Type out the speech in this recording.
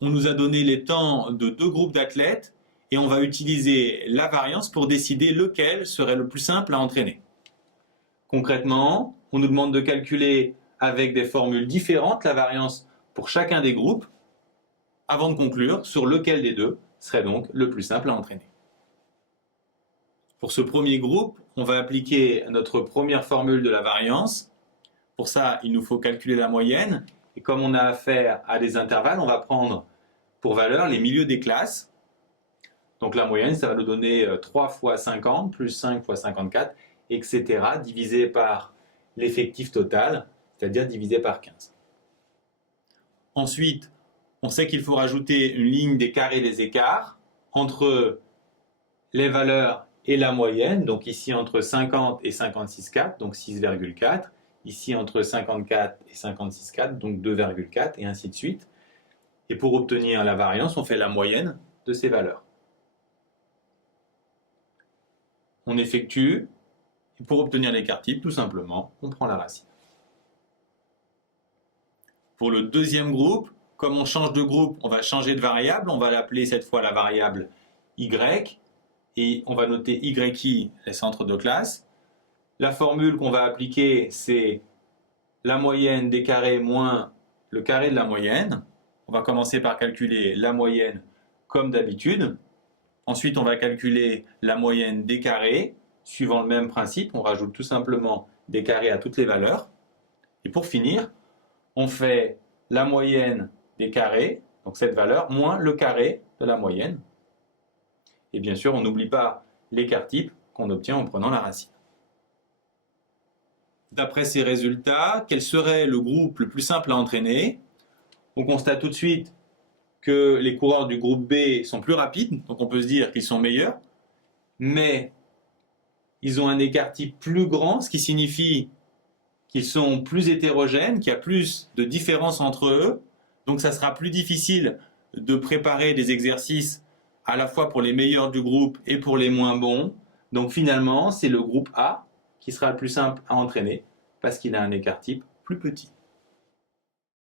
on nous a donné les temps de deux groupes d'athlètes et on va utiliser la variance pour décider lequel serait le plus simple à entraîner. Concrètement, on nous demande de calculer avec des formules différentes la variance pour chacun des groupes avant de conclure sur lequel des deux serait donc le plus simple à entraîner. Pour ce premier groupe, on va appliquer notre première formule de la variance. Pour ça, il nous faut calculer la moyenne. Et comme on a affaire à des intervalles, on va prendre pour valeur les milieux des classes. Donc la moyenne, ça va nous donner 3 fois 50 plus 5 fois 54, etc. divisé par l'effectif total, c'est-à-dire divisé par 15. Ensuite, on sait qu'il faut rajouter une ligne des carrés des écarts entre les valeurs et la moyenne, donc ici entre 50 et 56,4, donc 6,4, ici entre 54 et 56,4, donc 2,4, et ainsi de suite. Et pour obtenir la variance, on fait la moyenne de ces valeurs. On effectue, et pour obtenir l'écart type, tout simplement, on prend la racine. Pour le deuxième groupe, comme on change de groupe, on va changer de variable, on va l'appeler cette fois la variable y, et on va noter yi, les centres de classe. La formule qu'on va appliquer, c'est la moyenne des carrés moins le carré de la moyenne. On va commencer par calculer la moyenne comme d'habitude. Ensuite, on va calculer la moyenne des carrés, suivant le même principe. On rajoute tout simplement des carrés à toutes les valeurs. Et pour finir, on fait la moyenne des carrés, donc cette valeur, moins le carré de la moyenne. Et bien sûr, on n'oublie pas l'écart type qu'on obtient en prenant la racine. D'après ces résultats, quel serait le groupe le plus simple à entraîner? On constate tout de suite que les coureurs du groupe B sont plus rapides, donc on peut se dire qu'ils sont meilleurs, mais ils ont un écart type plus grand, ce qui signifie qu'ils sont plus hétérogènes, qu'il y a plus de différences entre eux, donc ça sera plus difficile de préparer des exercices à la fois pour les meilleurs du groupe et pour les moins bons. Donc finalement, c'est le groupe A qui sera le plus simple à entraîner parce qu'il a un écart type plus petit.